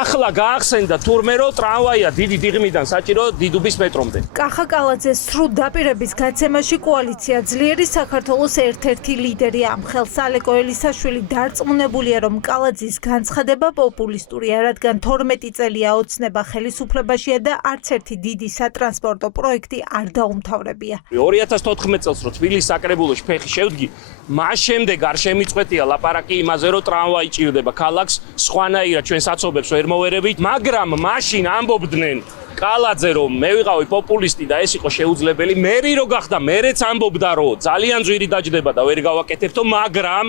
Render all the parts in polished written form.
ახლა გაახსენდა თურმე რომ ტრამვაია დიდი დიღმიდან საჭირო დიდუბის მეტრომდე. კახაკალაძეს სრულ დაპირების გაცემაში კოალიცია ძლიერი საქართველოს ერთ-ერთი ლიდერი ამ ხელს ალეკო ელისაშვილი დარწმუნებულია რომ კალაძის განცხადება პოპულისტურია, რადგან 12 წელია ოცნება ხელისუფლებაშია და არც ერთი დიდი სატრანსპორტო პროექტი არ დაუმთავრებია. 2014 წელს რო თბილისის საკრებულოში ფეხი შევდგი, მას შემდეგ არ შემიწყვეტია ლაპარაკი იმაზე რომ ტრამვაი ჭირდება ქალაქს, სხვანაირად ჩვენ საცობებს ვერ მოვერებით, მაგრამ მაშინ ამბობდნენ კალაძე რომ მე ვიყავი პოპულისტი და ეს იყო შეუძლებელი, მერი რო გახდა, მერეც ამბობდა რომ ძალიან ძვირი დაჯდება და ვერ გავაკეთებთო, მაგრამ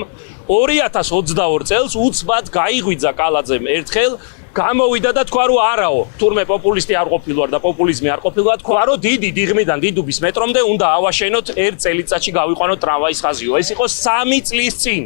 2022 წელს უცბად გაიღვიძა კალაძემ ერთხელ გამოვიდა და თქვა რომ არაო, თურმე პოპულისტი არ ყოფილვარ და პოპულიზმი არ ყოფილვარ, თქვა რომ დიდი დიღმიდან დიდუბის მეტრომდე უნდა ავაშენოთ ერთ წელიწადში გავიყვანოთ ტრამვაის ხაზიო. ეს იყო 3 წლის წინ.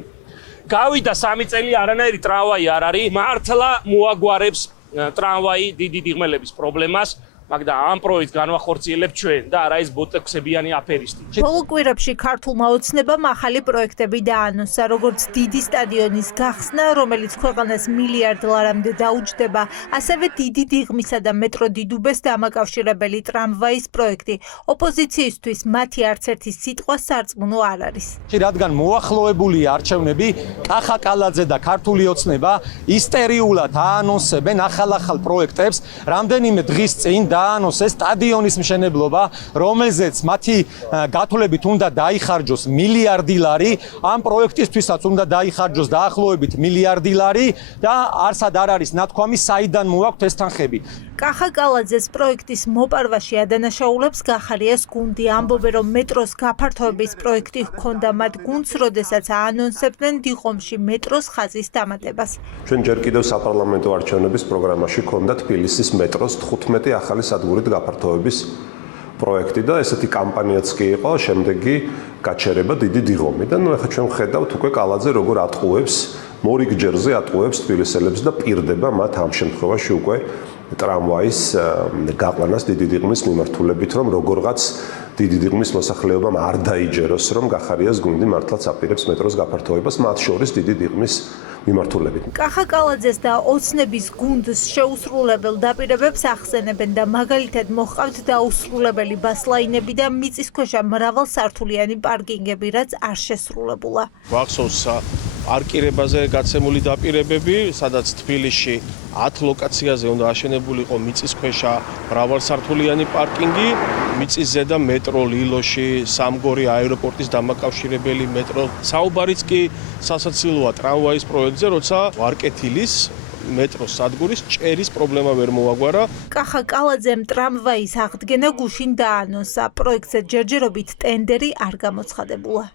გავიდა 3 წელი არანაირი ტრამვაი არ არის, მართლა მოაგვარებს ტრამვაი დიდი დიღმელების პრობლემას, მაგრამ ამ პროექტს განვახორციელებთ ჩვენ და არა ეს ბოტექსებიანი აფერისტი. ბოლო კვირებში ქართულმა ოცნებამ ახალი პროექტები დაანონსა, როგორც დიდი სტადიონის გახსნა, რომელიც ქვეყანას მილიარდ ლარამდე დაუჯდება, ასევე დიდი დიღმისა და მეტრო დიდუბეს დამაკავშირებელი ტრამვაის პროექტი. ოპოზიციისთვის მათი არც ერთი სიტყვა სარწმუნო არ არის. რადგან მოახლოებულია არჩევნები, კახაკალაძე და ქართული ოცნება ისტერიულად აანონსებენ ახალ პროექტებს, რამდენიმე დღის წინ დაანონსეს სტადიონის მშენებლობა, რომელზეც მათი გათვლებით უნდა დაიხარჯოს მილიარდი ლარი, ამ პროექტისთვისაც უნდა დაიხარჯოს დაახლოებით მილიარდი ლარი და არსად არ არის ნათქვამი საიდან მოაქვთ ეს თანხები. კახაკალაძეს პროექტის მოპარვაში ადანაშაულებს გახარიას გუნდი, ამბობენ რომ მეტროს გაფართოების პროექტი ჰქონდა მათ გუნდს, როდესაც აანონსებდნენ დიღომში მეტროს ხაზის დამატებას. ჩვენ ჯერ კიდევ საპარლამენტო არჩევნების პროგრამაში ჰქონდა თბილისის მეტროს 15 ახალი სადგურით გაფართოების პროექტი და ესეთი კამპანიაც კი იყო, შემდეგი გაჩერება დიდი დიღომი და ახლა ჩვენ ვხედავთ უკვე კალაძე როგორ ატყუებს, მორიგჯერზე ატყუებს თბილისელებს და პირდება მათ ამ შემთხვევაში უკვე ტრამვაის გაყვანას დიდი დიღმის მიმართულებით, რომ როგორღაც დიდი დიღმის მოსახლეობამ არ დაიჯეროს, რომ გახარიას გუნდი მართლაც აპირებს მეტროს გაფართოებას, მათ შორის დიდი დიღმის მიმართულებით. კახაკალაძეს და ოცნების გუნდს შეუსრულებელ დაპირებებს ახსენებენ და მაგალითად მოჰყავთ დაუსრულებელი ბასლაინები და მიწისქვეშა მრავალსართულიანი პარკინგები, რაც არ შესრულებულა. გვახსოვს პარკირებაზე გაცემული დაპირებები, სადაც თბილისში 10 ლოკაციაზე უნდა აშენებულიყო მიწისქვეშა მრავალსართულიანი პარკინგი, მიწის ზედა მეტრო ლილოში, სამგორი აეროპორტის დამაკავშირებელი მეტრო. საუბარიც კი სასაცილოა ტრამვაის პროექტზე, როცა ვარკეთილის მეტროს სადგურის ჭერის პრობლემა ვერ მოაგვარა. კახაკალაძემ ტრამვაის აღდგენა გუშინ დაანონსა, პროექტზე ჯერჯერობით ტენდერი არ გამოცხადებულა.